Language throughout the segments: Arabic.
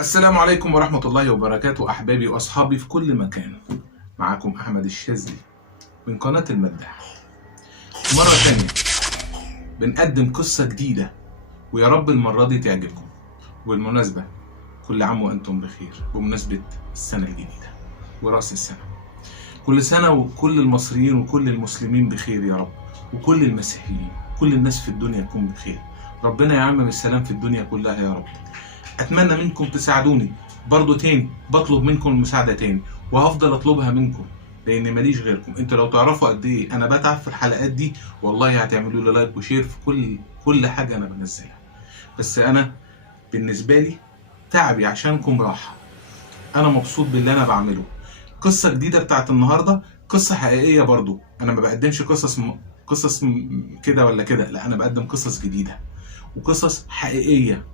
السلام عليكم ورحمة الله وبركاته أحبابي وأصحابي في كل مكان. معكم أحمد الشاذلي من قناة المداح. مرة تانية بنقدم قصة جديدة، ويا رب المرة دي تعجبكم. وبالمناسبة كل عام وأنتم بخير بمناسبة السنة الجديدة ورأس السنة. كل سنة وكل المصريين وكل المسلمين بخير يا رب، وكل المسيحيين، كل الناس في الدنيا تكون بخير. ربنا يعمم السلام في الدنيا كلها يا رب. اتمنى منكم تساعدوني برضو تاني، بطلب منكم المساعدة تاني وهفضل اطلبها منكم لان ماليش غيركم. انتوا لو تعرفوا قد ايه انا بتعب في الحلقات دي والله هتعملوا لي لايك وشير في كل حاجة انا بنزلها. بس انا بالنسبة لي تعبي عشانكم راحة. انا مبسوط باللي انا بعمله. قصة جديدة بتاعت النهاردة قصة حقيقية برضو. انا ما بقدمش قصص كده ولا كده، لا انا بقدم قصص جديدة وقصص حقيقية.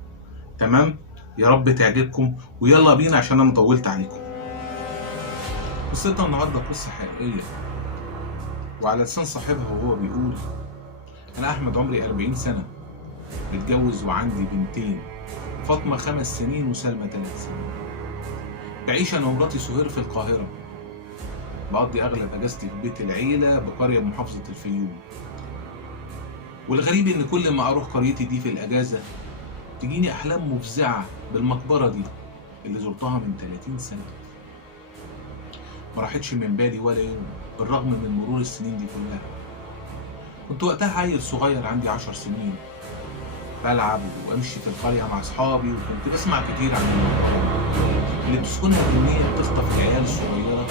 تمام، يا رب تعجبكم ويلا بينا عشان انا طولت عليكم. قصتنا النهارده قصه حقيقيه وعلى لسان صاحبها وهو بيقول: انا احمد عمري 40 سنه، متجوز وعندي بنتين، فاطمه 5 سنين وسلمى 3 سنين. بعيش انا ومراتي سهير في القاهره، بقضي اغلب اجازتي في بيت العيله بقريه بمحافظه الفيوم. والغريب ان كل ما اروح قريتي دي في الاجازه تجيني احلام مفزعه بالمقبره دي اللي زرتها من 30 سنه. ما راحتش من بالي ولا يوم بالرغم من مرور السنين دي كلها. كنت وقتها عيل صغير عندي 10 سنين، بلعب وامشي في القرية مع اصحابي، وكنت بسمع كتير عن المقبرة اللي بتسكنها جنية بتخطف العيال الصغيرة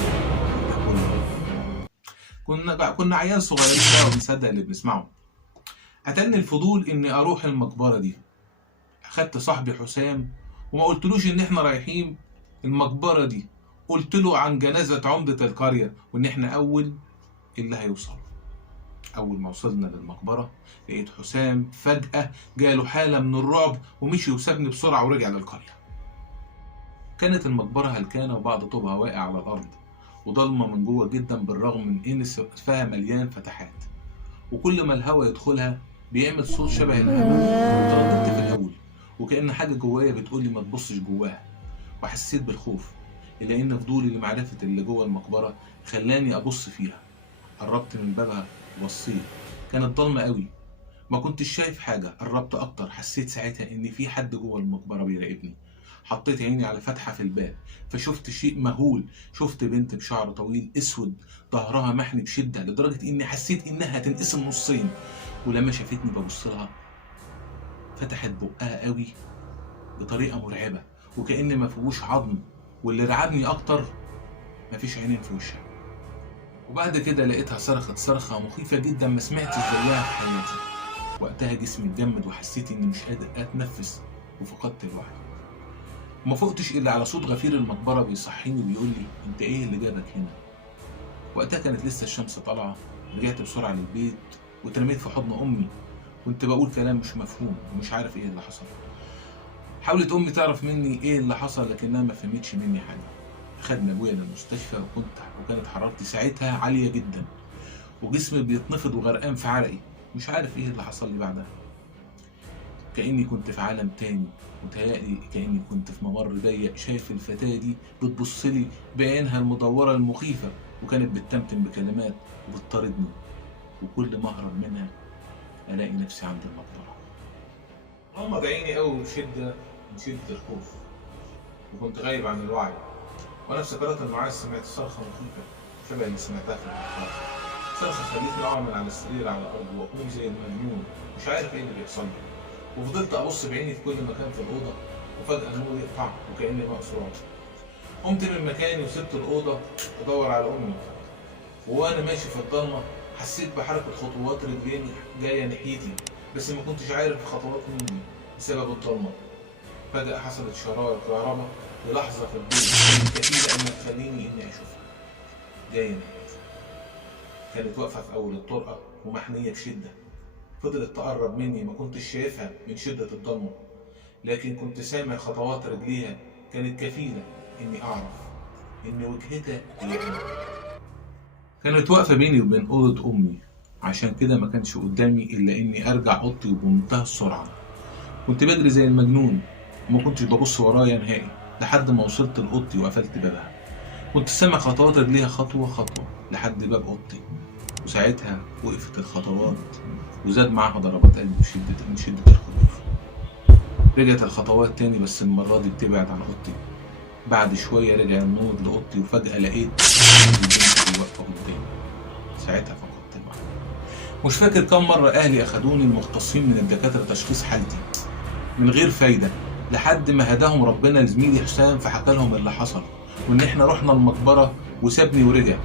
وتاكلها. كنا عيال صغيرين بقى وبنصدق اللي بنسمعه. قتلني الفضول اني اروح المقبرة دي. اخدت صاحبي حسام وما قلتلوش ان احنا رايحين المقبرة دي، قلت له عن جنازة عمدة القرية وان احنا اول اللي هيوصل. اول ما وصلنا للمقبرة لقيت حسام فجأة جاله حالة من الرعب ومشي وسابني بسرعة ورجع للقرية. كانت المقبرة هلكانة وبعض طوبها واقع على الارض وضلمة من جوه جدا، بالرغم من ان سقفها مليان فتحات، وكل ما الهواء يدخلها بيعمل صوت شبه الهموم. وترددت في الاول وكأن حاجة جوايا بتقولي ما تبصش جواها، وحسيت بالخوف، إلا إن فضولي لمعرفة اللي جوه المقبرة خلاني أبص فيها. قربت من بابها وبصيت، كانت ضلمة قوي، ما كنتش شايف حاجة. قربت أكتر، حسيت ساعتها إن في حد جوه المقبرة بيراقبني. حطيت عيني على فتحة في الباب فشفت شيء مهول. شفت بنت بشعر طويل أسود، ظهرها محني بشدة لدرجة إني حسيت إنها هتنقسم نصين. ولما شافتني ببص لها فتحت بقها قوي بطريقة مرعبة وكأن ما فيهوش عظم، واللي رعبني أكتر مفيش عينين في وشها. وبعد كده لقيتها صرخت صرخة مخيفة جدا ما سمعتش زيها في حياتي. وقتها جسمي اتجمد وحسيت إني مش قادر أتنفس وفقدت الوعي. وما فقتش إلا على صوت غفير المقبرة بيصحيني وبيقول لي: أنت إيه اللي جابك هنا؟ وقتها كانت لسه الشمس طالعة. رجعت بسرعة للبيت واترميت في حضن أمي. كنت بقول كلام مش مفهوم ومش عارف إيه اللي حصل. حاولت امي تعرف مني ايه اللي حصل لكنها ما فهمتش مني حاجه. خدنا ابويا للمستشفى وكانت حرارتي ساعتها عاليه جدا وجسمي بيتنفض وغرقان في عرقي. مش عارف ايه اللي حصل لي بعدها. كاني كنت في عالم تاني، متهيألي كاني كنت في ممر ضيق شايف الفتاه دي بتبصلي بعينها المدوره المخيفه، وكانت بتتمتم بكلمات وبتطاردني. وكل ما اهرب منها الاقي نفسي عند المقبره. غمض عيني قوي من شدة الخوف وكنت غايب عن الوعي. وانا في سكرات المعاش سمعت صرخة مخيفة شبه اللي سمعتها في المقبرة. صرخة خلتني اقع من على السرير على الارض واقوم زي المجنون مش عارف ايه اللي بيحصل لي. وفضلت ابص بعيني في كل مكان في الاوضة وفجأة النور يقطع وكأني مقصور. قمت من مكاني وسبت الاوضة ادور على امي. وانا ماشي في الضلمة حسيت بحركة خطوات رجلين جاية ناحيتي، بس ما كنتش عارف خطوات مين بسبب الضلمة. فجأة حصلت شرارة كهرباء للحظة في البيت كفيلة إنها تخليني إني أشوفها جاية ناحيتي. كانت واقفة في أول الطرقة ومحنية بشدة. فضلت تقرب مني، ما كنتش شايفها من شدة الضلمة لكن كنت سامع خطوات رجليها كانت كفيلة إني أعرف إن وجهتها هي أنا. كانت واقفة بيني وبين أوضة أمي، عشان كده ما كانش قدامي إلا إني أرجع أوضتي بمنتهى السرعة. كنت بجري زي المجنون وما كنتش ببص ورايا نهائي لحد ما وصلت لأوضتي وقفلت بابها. كنت سامع خطوات رجليها خطوة خطوة لحد باب أوضتي، وساعتها وقفت الخطوات وزاد معاها ضربات قلبي من شدة الخوف. رجعت الخطوات تاني بس المرة دي بتبعد عن أوضتي. بعد شوية رجع النور لأوضتي وفجأة لقيت البنت دي واقفة قدامي. ساعتها فقدت الوعي. مش فاكر كم مرة أهلي أخدوني المختصين من الدكاترة تشخيص حالتي من غير فايدة، لحد ما هداهم ربنا لزميلي حسام فحكى لهم اللي حصل، وإن إحنا رحنا المقبرة وسابني ورجع.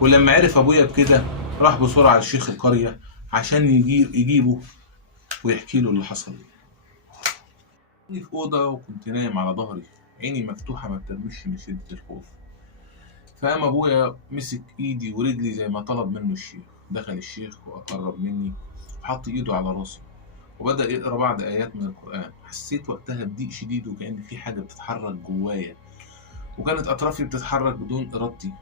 ولما عرف أبويا بكده راح بسرعة لشيخ القرية عشان يجيبه ويحكي له اللي حصل. كنت في أوضة وكنت نايم على ظهري، عيني مفتوحة ما بترمش من شدة الخوف. فقام أبويا مسك إيدي ورجلي زي ما طلب منه الشيخ. دخل الشيخ وقرب مني وحط إيده على راسي وبدأ يقرأ بعض آيات من القرآن. حسيت وقتها بضيق شديد وكأن في حاجة بتتحرك جوايا، وكانت أطرافي بتتحرك بدون إرادتي،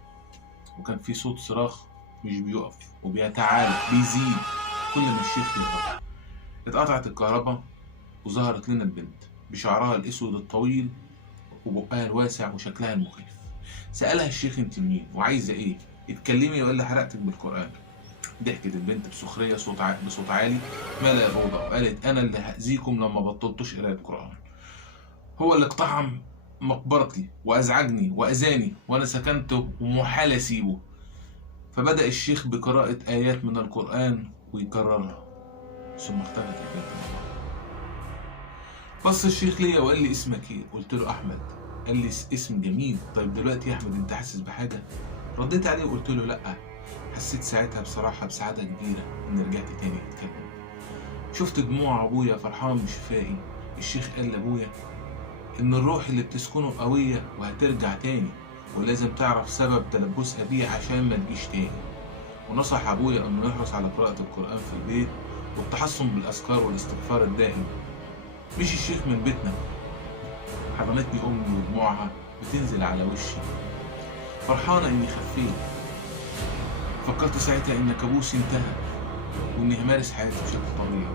وكان في صوت صراخ مش بيقف وبيتعالى بيزيد كل ما الشيخ يقرأ. اتقطعت الكهرباء وظهرت لنا البنت بشعرها الأسود الطويل وبقها الواسع وشكلها المخيف. سألها الشيخ انت مين وعايزة ايه؟ اتكلمي ولا حرقتك بالقرآن. ضحكت البنت بسخرية بصوت عالي ملأ الأوضة وقالت أنا اللي هأذيكم لما بطلتوش قراءة قرآن. هو اللي اقتحم مقبرتي وأزعجني وأذاني وأنا سكنته ومحال أسيبه. فبدأ الشيخ بقراءة آيات من القرآن ويكررها ثم اختفت البنت. بص الشيخ ليا وقال لي اسمك ايه؟ قلت له أحمد. قال لي اسم جميل، طيب دلوقتي يا أحمد أنت حاسس بحاجة؟ رديت عليه وقلت له لأ. حسيت ساعتها بصراحة بسعادة كبيرة إني رجعت تاني أتكلم. شفت دموع أبويا فرحان بشفائي. الشيخ قال لأبويا إن الروح اللي بتسكنه قوية وهترجع تاني، ولازم تعرف سبب تلبسها بيه عشان ما تجيش تاني. ونصح أبويا إنه يحرص على قراءة القرآن في البيت والتحصن بالأذكار والاستغفار الدائم. مشي الشيخ من بيتنا، حضنتني أمي ودموعها بتنزل على وشي فرحانة إني خفيت. فكرت ساعتها إن كابوسي انتهى وإني همارس حياتي بشكل طبيعي،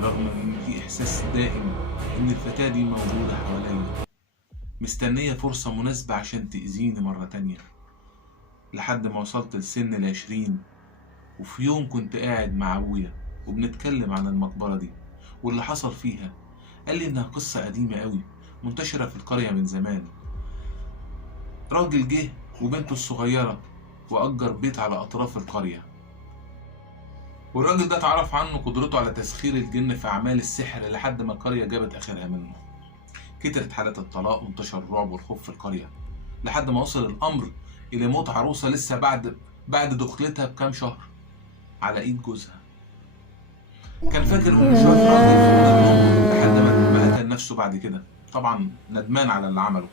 رغم إن في إحساس دائم إن الفتاة دي موجودة حواليا مستنية فرصة مناسبة عشان تأذيني مرة تانية. لحد ما وصلت لسن 20 وفي يوم كنت قاعد مع أبويا وبنتكلم عن المقبرة دي واللي حصل فيها. قال لي إنها قصة قديمة قوي منتشرة في القرية من زمان. راجل جه وبنته الصغيرة وأجر بيت على أطراف القرية، والراجل ده اتعرف عنه قدرته على تسخير الجن في أعمال السحر لحد ما القرية جابت آخرها منه. كترت حالات الطلاق وانتشر الرعب والخوف في القرية لحد ما وصل الأمر إلى موت عروسة لسه بعد دخلتها بكام شهر على إيد جوزها. كان فاكر إنه شاف راجل في النوم لحد ما قتل نفسه بعد كده، طبعا ندمان على اللي عمله.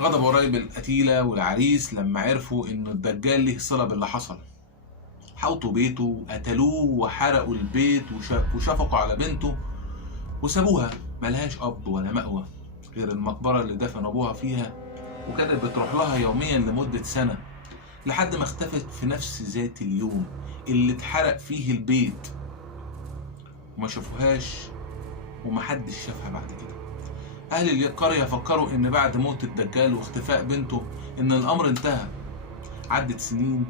غضب قرايب القتيلة والعريس لما عرفوا إن الدجال ليه صلة باللي حصل. حوطوا بيته وقتلوه وحرقوا البيت وشفقوا على بنته وسابوها ملهاش قبض ولا مأوى غير المقبرة اللي دفن أبوها فيها، وكانت بتروح لها يوميا لمدة سنة لحد ما اختفت في نفس ذات اليوم اللي اتحرق فيه البيت وما شافوهاش ومحدش شافها بعد كده. أهل القرية فكروا إن بعد موت الدجال واختفاء بنته إن الأمر انتهى. عدت سنين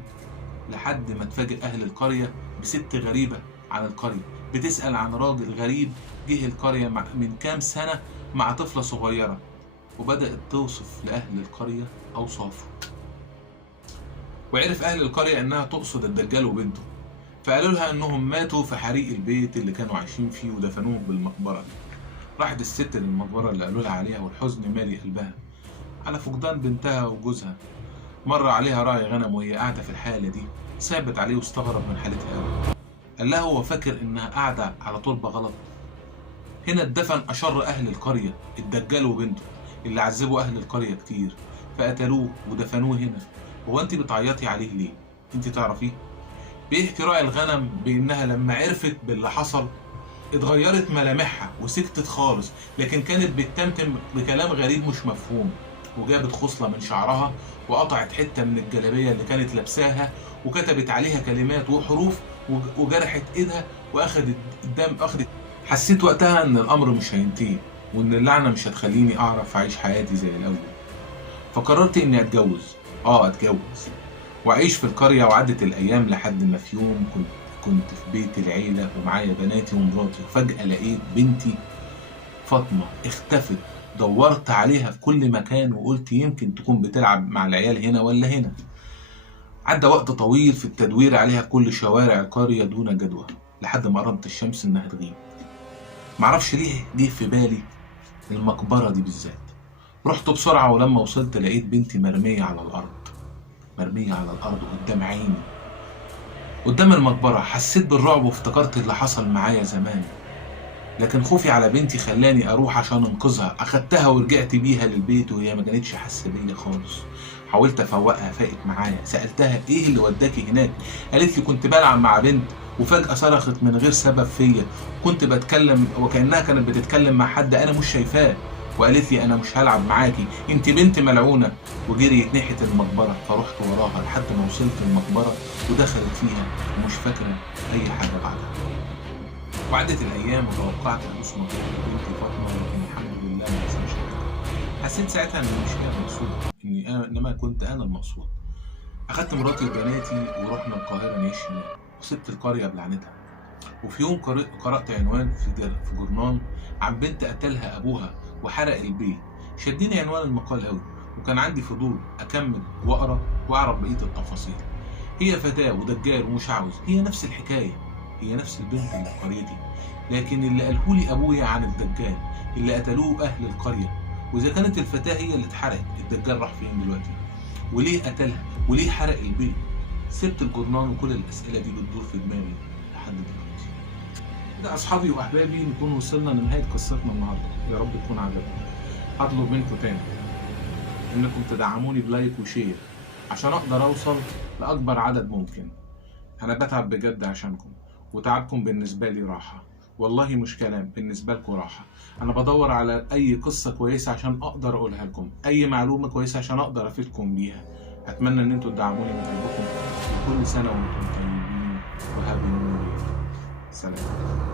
لحد ما اتفاجئ أهل القرية بست غريبة عن القرية بتسأل عن راجل غريب جه القرية من كام سنة مع طفلة صغيرة، وبدأت توصف لأهل القرية أوصافه. وعرف أهل القرية إنها تقصد الدجال وبنته، فقالوا لها إنهم ماتوا في حريق البيت اللي كانوا عايشين فيه ودفنوه بالمقبرة دي. راحت الست للمقبرة اللي قالوا لها عليها والحزن مالي قلبها على فقدان بنتها وجوزها. مر عليها راعي غنم وهي قاعدة في الحالة دي، صعبت عليه واستغرب من حالتها قوي. قال لها هو فاكر إنها قاعدة على تربة غلط. هنا اتدفن أشر أهل القرية الدجال وبنته اللي عذبوا أهل القرية كتير فقتلوه ودفنوه هنا. هو أنت بتعيطي عليه ليه؟ أنت تعرفيه؟ بيحكي راعي الغنم بإنها لما عرفت باللي حصل اتغيرت ملامحها وسكتت خالص، لكن كانت بتتمتم بكلام غريب مش مفهوم، وجابت خصلة من شعرها وقطعت حتة من الجلابية اللي كانت لابساها وكتبت عليها كلمات وحروف وجرحت ايدها واخدت الدم، اخدت حسيت وقتها ان الامر مش هينتهي، وان اللعنة مش هتخليني اعرف اعيش حياتي زي الاول. فقررت اني اتجوز واعيش في القرية. وعدت الايام لحد ما في يوم كنت في بيت العيلة ومعايا بناتي ومراتي، وفجأة لقيت بنتي فاطمة اختفت. دورت عليها في كل مكان وقلت يمكن تكون بتلعب مع العيال هنا ولا هنا. عدى وقت طويل في التدوير عليها في كل شوارع القرية دون جدوى، لحد ما قربت الشمس انها تغيب. معرفش ليه جه في بالي المقبرة دي بالذات. رحت بسرعة، ولما وصلت لقيت بنتي مرمية على الأرض قدام عيني، قدام المقبرة. حسيت بالرعب وافتكرت اللي حصل معايا زمان، لكن خوفي على بنتي خلاني اروح عشان انقذها. اخدتها ورجعت بيها للبيت وهي ما كانتش حاسه بيا خالص. حاولت افوقها، فاقت معايا. سالتها ايه اللي وداكي هناك؟ قالت لي كنت بلعب مع بنت وفجاه صرخت من غير سبب فيا. كنت بتكلم وكانها كانت بتتكلم مع حد انا مش شايفاه، وقالت لي انا مش هلعب معاكي، انت بنت ملعونه. وجريت ناحيه المقبره، فرحت وراها لحد ما وصلت المقبره ودخلت فيها ومش فاكره اي حاجه بعدها. وعدت الايام وتوقعت حدوث مصيبه بنتي فاطمه، لكن الحمد لله ما حصلش كده. حسيت ساعتها ان مش هي المقصوده، انما كنت انا المقصود. اخدت مراتي وبناتي ورحنا القاهره نعيش هناك، وسبت القريه بلعنتها. وفي يوم قرات عنوان في جورنال عن بنت قتلها ابوها وحرق البيت. شدني عنوان المقال قوي، وكان عندي فضول اكمل واقرا واعرف بقيه التفاصيل. هي فتاة ودجال ومشعوذ، هي نفس الحكاية، هي نفس البنت اللي في قريتي، لكن اللي قالهولي أبويا عن الدجال اللي قتلوه أهل القرية. وإذا كانت الفتاة هي اللي اتحرقت، الدجال راح فين دلوقتي؟ وليه قتلها؟ وليه حرق البيت؟ سبت الجورنال وكل الأسئلة دي بتدور في دماغي لحد دلوقتي. ده أصحابي وأحبابي نكون وصلنا لنهاية قصتنا النهاردة، يا رب تكون عجبتكم. هطلب منكم تاني إنكم تدعموني بلايك وشير عشان أقدر أوصل لأكبر عدد ممكن. أنا بتعب بجد عشانكم، وتعبكم بالنسبة لي راحة. والله مش كلام، بالنسبة لكم راحة. أنا بدور على أي قصة كويسة عشان أقدر أقولها لكم، أي معلومة كويسة عشان أقدر أفيدكم بيها. أتمنى إن أنتوا تدعموني من قلبكم. وكل سنة وأنتم طيبين وهابي نيو يير. سلام.